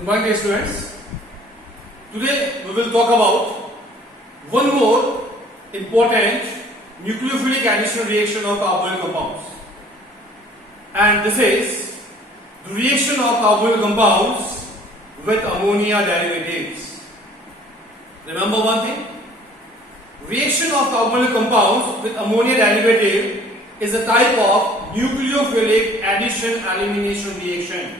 Good morning, dear students. Today we will talk about one more important nucleophilic addition reaction of carbonyl compounds, and this is the reaction of carbonyl compounds with ammonia derivatives. Remember one thing, reaction of carbonyl compounds with ammonia derivative is a type of nucleophilic addition elimination reaction,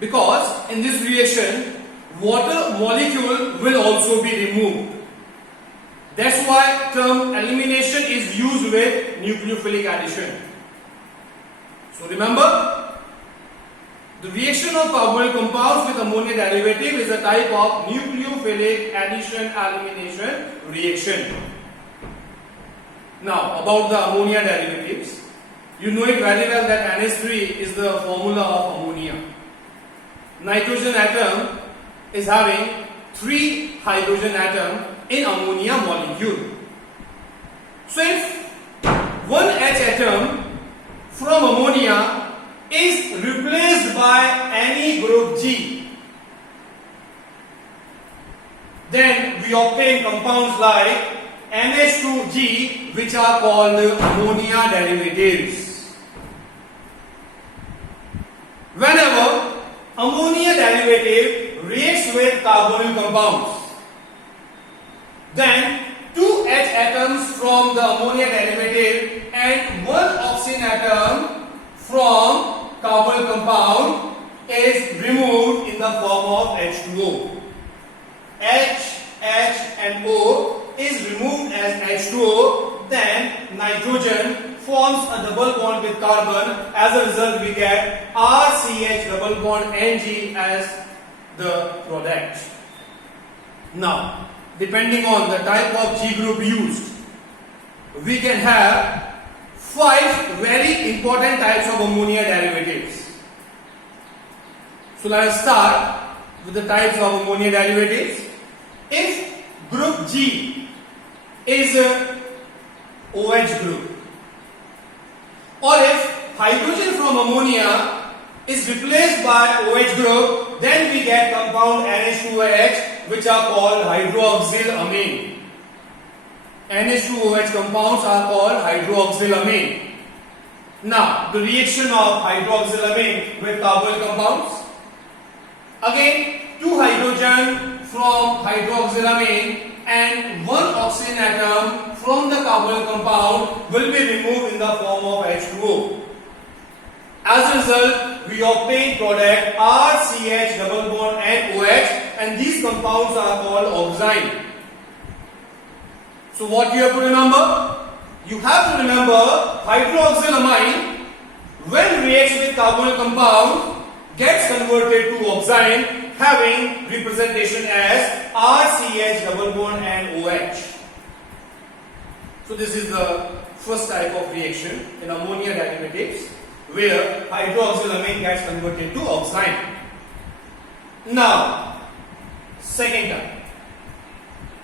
because in this reaction water molecule will also be removed. That's why term elimination is used with nucleophilic addition. So remember, the reaction of carbonyl compounds with ammonia derivative is a type of nucleophilic addition elimination reaction. Now about the ammonia derivatives, you know it very well that NH3 is the formula of ammonia. Nitrogen atom is having 3 hydrogen atom in ammonia molecule. So if one H atom from ammonia is replaced by any group G, then we obtain compounds like NH2G, which are called ammonia derivatives. Whenever ammonia derivative reacts with carbonyl compounds, then 2 H atoms from the ammonia derivative and 1 oxygen atom from carbonyl compound is removed in the form of H2O. H and O is removed as H2O, then nitrogen forms a double bond with carbon. As a result, we get RCH double bond Ng as the product. Now, depending on the type of G group used, we can have 5 very important types of ammonia derivatives. So let us start with the types of ammonia derivatives. If group G is a OH group, or if hydrogen from ammonia is replaced by OH group, then we get compound NH2OH, which are called hydroxylamine. NH2OH compounds are called hydroxylamine. Now, the reaction of hydroxylamine with carbonyl compounds. Again, 2 hydrogen from hydroxylamine and 1 oxygen atom from the carbonyl compound will be removed in the form of H2O. As a result, we obtain product RCH double bond NOH, and these compounds are called oxime. So what you have to remember? You have to remember hydroxylamine, when reacts with carbonyl compound, gets converted to oxime, having representation as RCH double bond NOH. So this is the first type of reaction in ammonia derivatives, where hydroxylamine gets converted to oxime. Now, second type.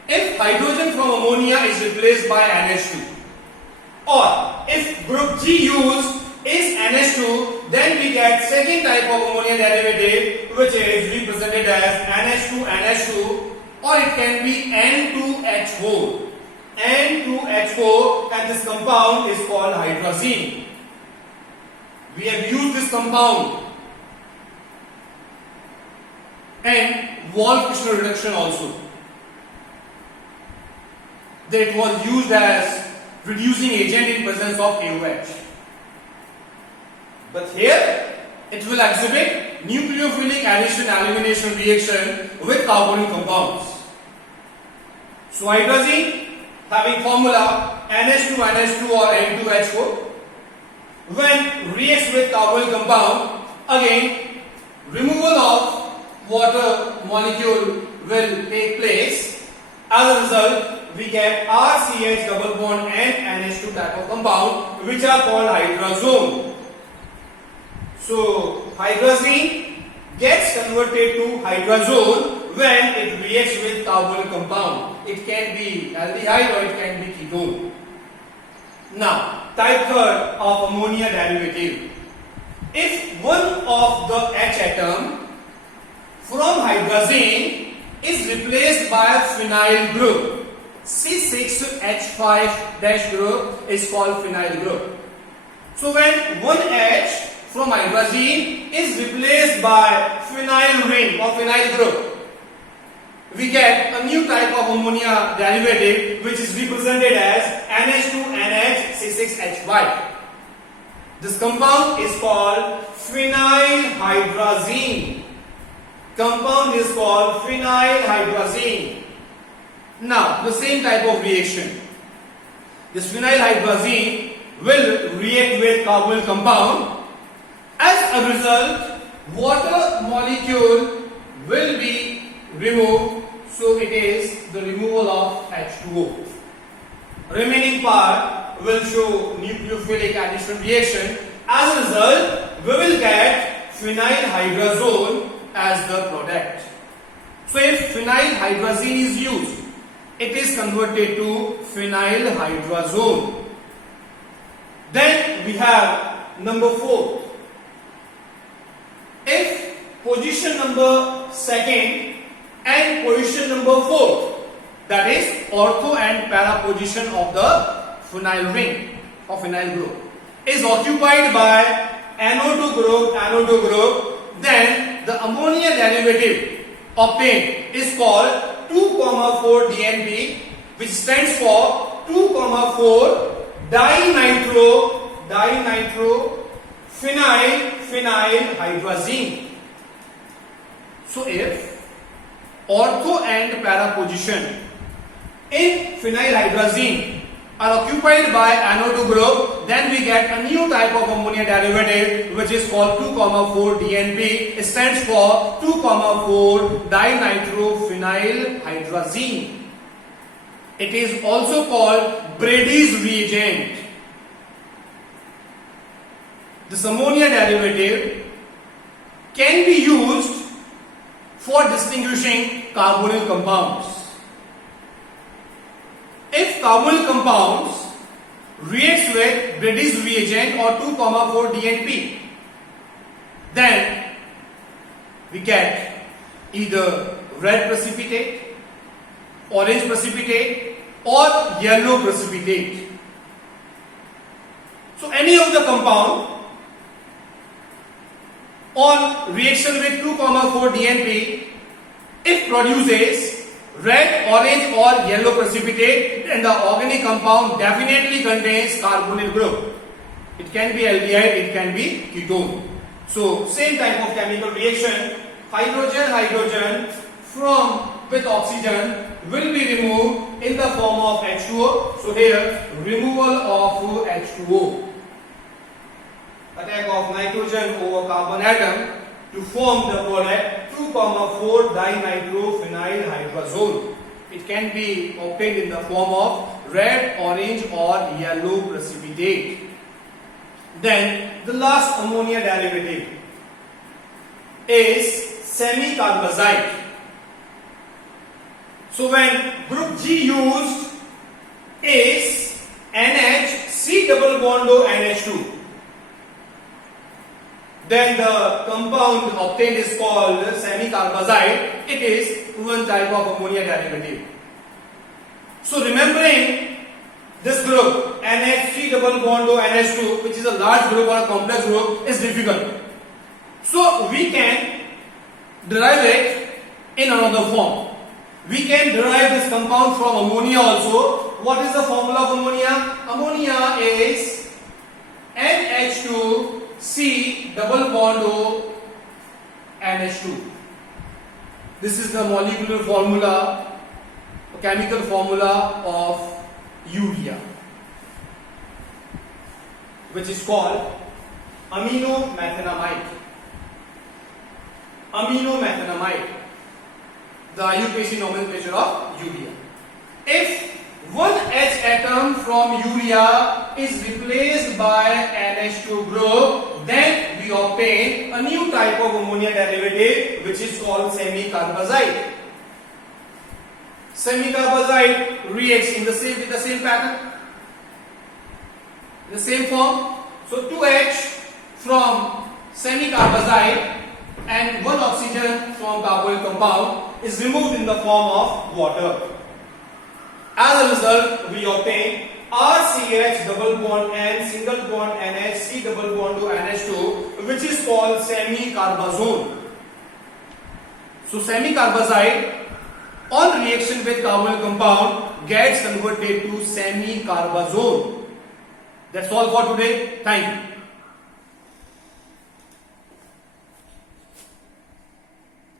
If hydrogen from ammonia is replaced by NH2, or if group G used is NH2, then we get second type of ammonia derivative, which is represented as NH2NH2, or it can be N2H4. N2H4, and this compound is called hydrazine. We have used this compound and Wolff-Kishner reduction also. That was used as reducing agent in presence of KOH. But here it will exhibit nucleophilic addition elimination reaction with carbonyl compounds. So hydrazine having formula NH2NH2 or N2H4, when reacts with carbonyl compound, again removal of water molecule will take place. As a result, we get RCH double bond and NH2 type of compound, which are called hydrazone. So hydrazine gets converted to hydrazone when it reacts with carbonyl compound. It can be aldehyde or it can be ketone. Now, type third of ammonia derivative. If one of the H atom from hydrazine is replaced by a phenyl group. C6H5- group is called phenyl group. So when one H from hydrazine is replaced by phenyl ring or phenyl group, we get a new type of ammonia derivative which is represented as NH2NH C6H5. This compound is called phenylhydrazine. Compound is called phenylhydrazine. Now, the same type of reaction. This phenylhydrazine will react with carbonyl compound. As a result, water molecule will be removed. So it is the removal of H2O. Remaining part will show nucleophilic addition reaction. As a result, we will get phenylhydrazone as the product. So if phenylhydrazine is used, it is converted to phenylhydrazone. Then we have number 4. If position number 2nd and position number 4, that is ortho and para position of the phenyl ring or phenyl group, is occupied by NO2 group, then the ammonia derivative obtained is called 2,4-DNP, which stands for 2,4-dinitrophenylhydrazine. So if ortho and para position in phenylhydrazine are occupied by NO2 group, then we get a new type of ammonia derivative which is called 2,4-DNP. It stands for 2,4-dinitrophenylhydrazine. It is also called Brady's reagent. This ammonia derivative can be used for distinguishing carbonyl compounds. If carbonyl compounds reacts with Brady's reagent or 2,4-DNP, then we get either red precipitate, orange precipitate or yellow precipitate. So any of the compound on reaction with 2,4-DNP, if produces red, orange or yellow precipitate, then the organic compound definitely contains carbonyl group. It can be aldehyde, it can be ketone. So same type of chemical reaction, hydrogen from with oxygen will be removed in the form of H2O. So here removal of H2O. Attack of nitrogen over carbon atom to form the product 2,4-dinitrophenylhydrazone. It can be obtained in the form of red, orange or yellow precipitate. Then the last ammonia derivative is semicarbazide. So when group G used is NH, double bond O NH2. Then the compound obtained is called semicarbazide. It is one type of ammonia derivative. So remembering this group NH, double bond O NH2, which is a large group or a complex group, is difficult. So we can derive it in another form. We can derive this compound from ammonia also. What is the formula of ammonia? Ammonia is NH2C double bond O NH2. This is the molecular formula, chemical formula of urea, which is called aminomethanamide. Aminomethanamide, the IUPAC nomenclature of urea. If one H atom from urea is replaced by NH2 group, then we obtain a new type of ammonia derivative which is called semicarbazide. Semicarbazide reacts in with the same pattern, in the same form. So 2H from semicarbazide and one oxygen from carboyl compound is removed in the form of water. As a result, we obtain RCH double bond N single bond NH C double bond to NH2, which is called semicarbazole. So semicarbazide on reaction with carboyl compound gets converted to semicarbazole. That's all for today. Thank you.